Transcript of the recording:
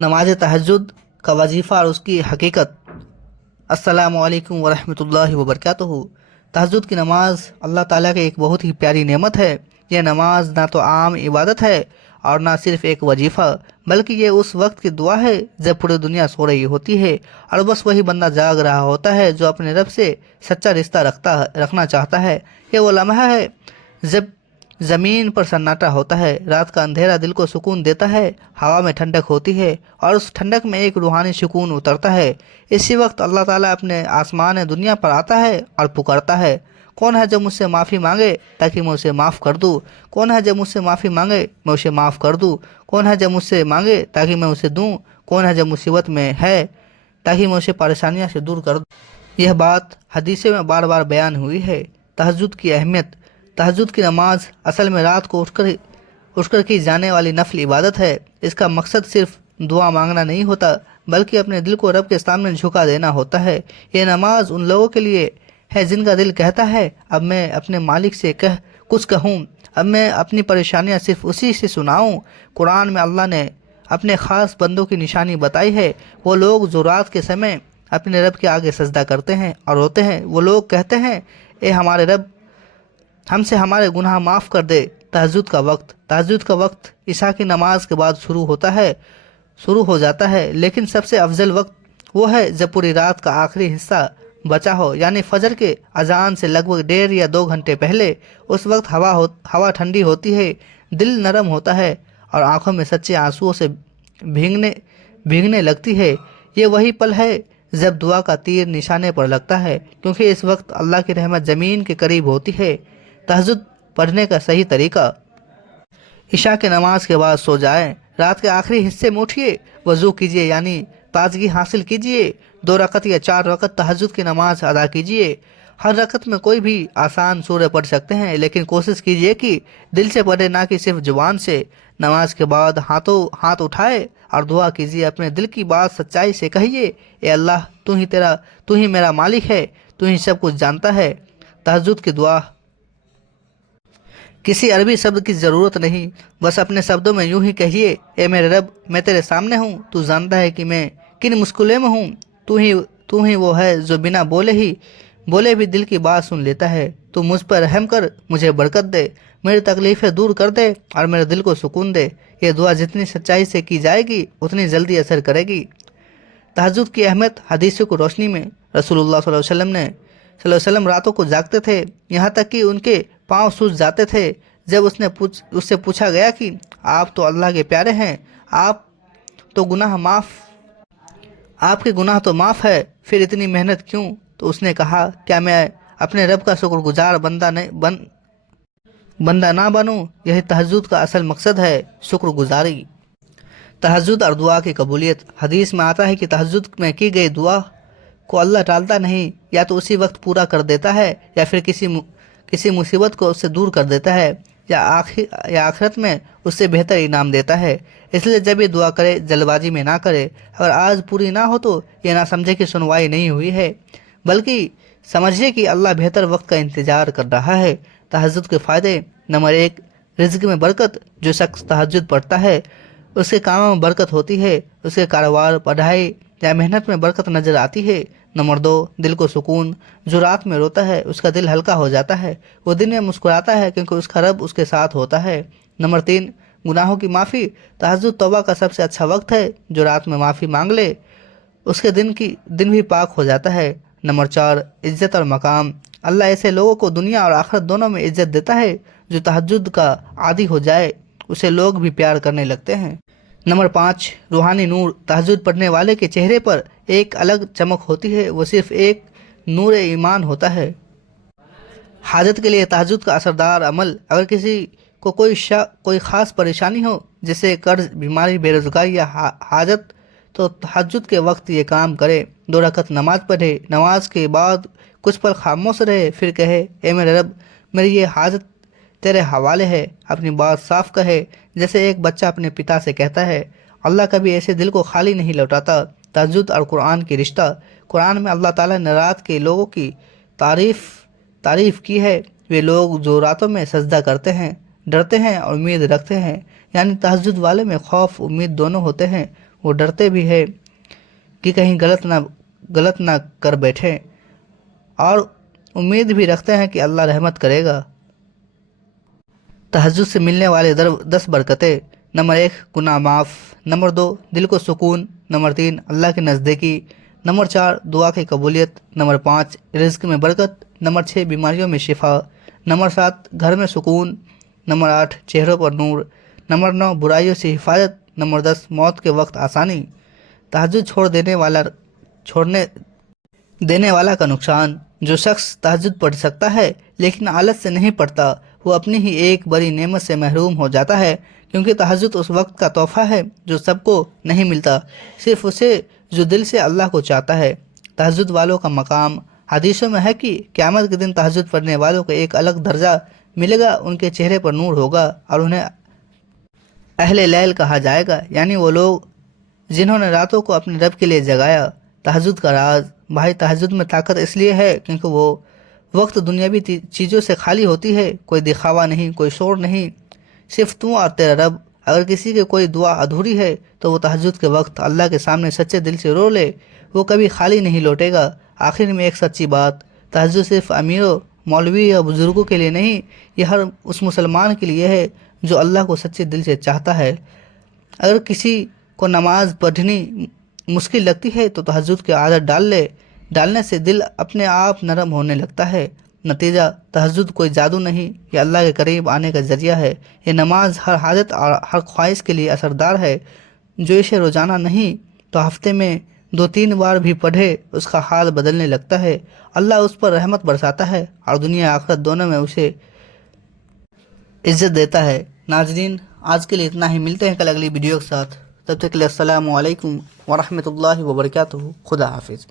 نماز تہجد کا وظیفہ اور اس کی حقیقت۔ السلام علیکم ورحمۃ اللہ وبرکاتہ۔ تہجد کی نماز اللہ تعالیٰ کی ایک بہت ہی پیاری نعمت ہے۔ یہ نماز نہ تو عام عبادت ہے اور نہ صرف ایک وظیفہ، بلکہ یہ اس وقت کی دعا ہے جب پوری دنیا سو رہی ہوتی ہے اور بس وہی بندہ جاگ رہا ہوتا ہے جو اپنے رب سے سچا رشتہ رکھنا چاہتا ہے۔ یہ وہ لمحہ ہے جب زمین پر سناٹا ہوتا ہے، رات کا اندھیرا دل کو سکون دیتا ہے، ہوا میں ٹھنڈک ہوتی ہے اور اس ٹھنڈک میں ایک روحانی سکون اترتا ہے۔ اسی وقت اللہ تعالیٰ اپنے آسمان دنیا پر آتا ہے اور پکارتا ہے، کون ہے جو مجھ سے معافی مانگے تاکہ میں اسے معاف کر دوں؟ کون ہے جو مجھ سے معافی مانگے میں اسے معاف کر دوں؟ کون ہے جو مجھ سے مانگے تاکہ میں اسے دوں؟ کون ہے جو مصیبت میں ہے تاکہ میں اسے پریشانیاں سے دور کر دوں؟ یہ بات حدیثوں میں بار بار بیان ہوئی ہے۔ تہجد کی اہمیت۔ تہجد کی نماز اصل میں رات کو اٹھ کر کی جانے والی نفل عبادت ہے۔ اس کا مقصد صرف دعا مانگنا نہیں ہوتا، بلکہ اپنے دل کو رب کے سامنے جھکا دینا ہوتا ہے۔ یہ نماز ان لوگوں کے لیے ہے جن کا دل کہتا ہے، اب میں اپنے مالک سے کچھ کہوں، اب میں اپنی پریشانیاں صرف اسی سے سناؤں۔ قرآن میں اللہ نے اپنے خاص بندوں کی نشانی بتائی ہے، وہ لوگ جو رات کے سمے اپنے رب کے آگے سجدہ کرتے ہیں اور روتے ہیں۔ وہ لوگ کہتے ہیں، اے ہمارے رب، ہم سے ہمارے گناہ معاف کر دے۔ تہجد کا وقت عشاء کی نماز کے بعد شروع ہو جاتا ہے، لیکن سب سے افضل وقت وہ ہے جب پوری رات کا آخری حصہ بچا ہو، یعنی فجر کے اذان سے لگ بھگ 1.5 یا 2 گھنٹے پہلے۔ اس وقت ہوا ٹھنڈی ہوتی ہے، دل نرم ہوتا ہے اور آنکھوں میں سچے آنسوؤں سے بھیگنے لگتی ہے۔ یہ وہی پل ہے جب دعا کا تیر نشانے پر لگتا ہے، کیونکہ اس وقت اللہ کی رحمت زمین کے قریب ہوتی ہے۔ تہجد پڑھنے کا صحیح طریقہ۔ عشاء کی نماز کے بعد سو جائیں۔ رات کے آخری حصے میں اٹھیے، وضو کیجیے، یعنی تازگی حاصل کیجیے، 2 رکعت یا 4 رکعت تہجد کی نماز ادا کیجیے۔ ہر رکعت میں کوئی بھی آسان سورہ پڑھ سکتے ہیں، لیکن کوشش کیجیے کہ دل سے پڑھے، نہ کہ صرف زبان سے۔ نماز کے بعد ہاتھ اٹھائے اور دعا کیجیے، اپنے دل کی بات سچائی سے کہیے، اے اللہ، تو ہی میرا مالک ہے، تو ہی سب کچھ جانتا ہے۔ تہجد کی دعا۔ کسی عربی شبد کی ضرورت نہیں، بس اپنے شبدوں میں یوں ہی کہیے، اے میرے رب، میں تیرے سامنے ہوں، تو جانتا ہے کہ میں کن مشکلوں میں ہوں۔ تو ہی وہ ہے جو بنا بولے بھی دل کی بات سن لیتا ہے۔ تو مجھ پر رحم کر، مجھے برکت دے، میری تکلیفیں دور کر دے اور میرے دل کو سکون دے۔ یہ دعا جتنی سچائی سے کی جائے گی اتنی جلدی اثر کرے گی۔ تہجد کی اہمیت۔ حدیثوں کی روشنی میں رسول اللہ صلی اللہ علیہ وسلم راتوں کو جاگتے تھے، یہاں تک کہ ان کے پاؤں سوج جاتے تھے۔ جب اس سے پوچھا گیا کہ آپ تو اللہ کے پیارے ہیں، آپ کے گناہ تو معاف ہے، پھر اتنی محنت کیوں؟ تو اس نے کہا، کیا میں اپنے رب کا شکر گزار بندہ نہ بنوں؟ یہی تہجد کا اصل مقصد ہے، شکر گزاری۔ تہجد اور دعا کی قبولیت۔ حدیث میں آتا ہے کہ تہجد میں کی گئی دعا کو اللہ ٹالتا نہیں، یا تو اسی وقت پورا کر دیتا ہے یا پھر کسی مصیبت کو اس سے دور کر دیتا ہے، یا آخرت میں اس سے بہتر انعام دیتا ہے۔ اس لیے جب یہ دعا کرے جلد بازی میں نہ کرے۔ اگر آج پوری نہ ہو تو یہ نہ سمجھے کہ سنوائی نہیں ہوئی ہے، بلکہ سمجھیے کہ اللہ بہتر وقت کا انتظار کر رہا ہے۔ تہجد کے فائدے۔ نمبر 1، رزق میں برکت۔ جو شخص تہجد پڑھتا ہے اس کے کاموں میں برکت ہوتی ہے، اس کے کاروبار، پڑھائی یا محنت میں برکت نظر آتی ہے۔ نمبر 2، دل کو سکون۔ جو رات میں روتا ہے اس کا دل ہلکا ہو جاتا ہے، وہ دن میں مسکراتا ہے کیونکہ اس کا رب اس کے ساتھ ہوتا ہے۔ نمبر 3، گناہوں کی معافی۔ تہجد توبہ کا سب سے اچھا وقت ہے۔ جو رات میں معافی مانگ لے اس کے دن بھی پاک ہو جاتا ہے۔ نمبر 4، عزت اور مقام۔ اللہ ایسے لوگوں کو دنیا اور آخرت دونوں میں عزت دیتا ہے۔ جو تہجد کا عادی ہو جائے اسے لوگ بھی پیار کرنے لگتے ہیں۔ نمبر 5، روحانی نور۔ تہجد پڑھنے والے کے چہرے پر ایک الگ چمک ہوتی ہے، وہ صرف ایک نور ایمان ہوتا ہے۔ حاجت کے لیے تہجد کا اثردار عمل۔ اگر کسی کو کوئی خاص پریشانی ہو، جیسے قرض، بیماری، بے روزگاری یا حاجت، تو تہجد کے وقت یہ کام کرے۔ 2 رکعت نماز پڑھے، نماز کے بعد کچھ پل خاموش رہے، پھر کہے، اے میرے رب، میری یہ حاجت تیرے حوالے ہے۔ اپنی بات صاف کہے، جیسے ایک بچہ اپنے پتا سے کہتا ہے۔ اللہ کبھی ایسے دل کو خالی نہیں لوٹاتا۔ تہجد اور قرآن کی رشتہ۔ قرآن میں اللہ تعالیٰ نے رات کے لوگوں کی تعریف کی ہے۔ وہ لوگ جو راتوں میں سجدہ کرتے ہیں، ڈرتے ہیں اور امید رکھتے ہیں، یعنی تہجد والے میں خوف امید دونوں ہوتے ہیں۔ وہ ڈرتے بھی ہے کہ کہیں غلط نہ کر بیٹھیں، اور امید بھی رکھتے ہیں کہ اللہ رحمت کرے گا۔ تہجد سے ملنے والے 10 برکتیں: نمبر 1 گناہ معاف، نمبر 2 دل کو سکون، نمبر 3 اللہ کی نزدیکی، نمبر 4 دعا کی قبولیت، نمبر 5 رزق میں برکت، نمبر 6 بیماریوں میں شفا، نمبر 7 گھر میں سکون، نمبر 8 چہروں پر نور، نمبر 9 برائیوں سے حفاظت، نمبر 10 موت کے وقت آسانی۔ تہجد چھوڑنے دینے والا کا نقصان: جو شخص تہجد پڑھ سکتا ہے لیکن عادت سے نہیں پڑھتا، وہ اپنی ہی ایک بڑی نعمت سے محروم ہو جاتا ہے، کیونکہ تہجد اس وقت کا تحفہ ہے جو سب کو نہیں ملتا، صرف اسے جو دل سے اللہ کو چاہتا ہے۔ تہجد والوں کا مقام: حدیثوں میں ہے کہ قیامت کے دن تہجد پڑھنے والوں کو ایک الگ درجہ ملے گا، ان کے چہرے پر نور ہوگا اور انہیں اہل لیل کہا جائے گا، یعنی وہ لوگ جنہوں نے راتوں کو اپنے رب کے لیے جگایا۔ تہجد کا راز: بھائی، تہجد میں طاقت اس لیے ہے کیونکہ وہ وقت دنیاوی چیزوں سے خالی ہوتی ہے، کوئی دکھاوا نہیں، کوئی شور نہیں، صرف تو اور تیرا رب۔ اگر کسی کی کوئی دعا ادھوری ہے تو وہ تہجد کے وقت اللہ کے سامنے سچے دل سے رو لے، وہ کبھی خالی نہیں لوٹے گا۔ آخر میں ایک سچی بات: تہجد صرف امیروں، مولوی یا بزرگوں کے لیے نہیں، یہ ہر اس مسلمان کے لیے ہے جو اللہ کو سچے دل سے چاہتا ہے۔ اگر کسی کو نماز پڑھنی مشکل لگتی ہے تو تہجد کی عادت ڈالنے سے دل اپنے آپ نرم ہونے لگتا ہے۔ نتیجہ: تہجد کوئی جادو نہیں، یہ اللہ کے قریب آنے کا ذریعہ ہے۔ یہ نماز ہر حاجت اور ہر خواہش کے لیے اثردار ہے۔ جو اسے روزانہ نہیں تو ہفتے میں 2-3 بار بھی پڑھے، اس کا حال بدلنے لگتا ہے، اللہ اس پر رحمت برساتا ہے اور دنیا آخرت دونوں میں اسے عزت دیتا ہے۔ ناظرین، آج کے لیے اتنا ہی، ملتے ہیں کل اگلی ویڈیو کے ساتھ، تب تک کے لیے السلام علیکم ورحمۃ اللہ وبرکاتہ۔ خدا حافظ۔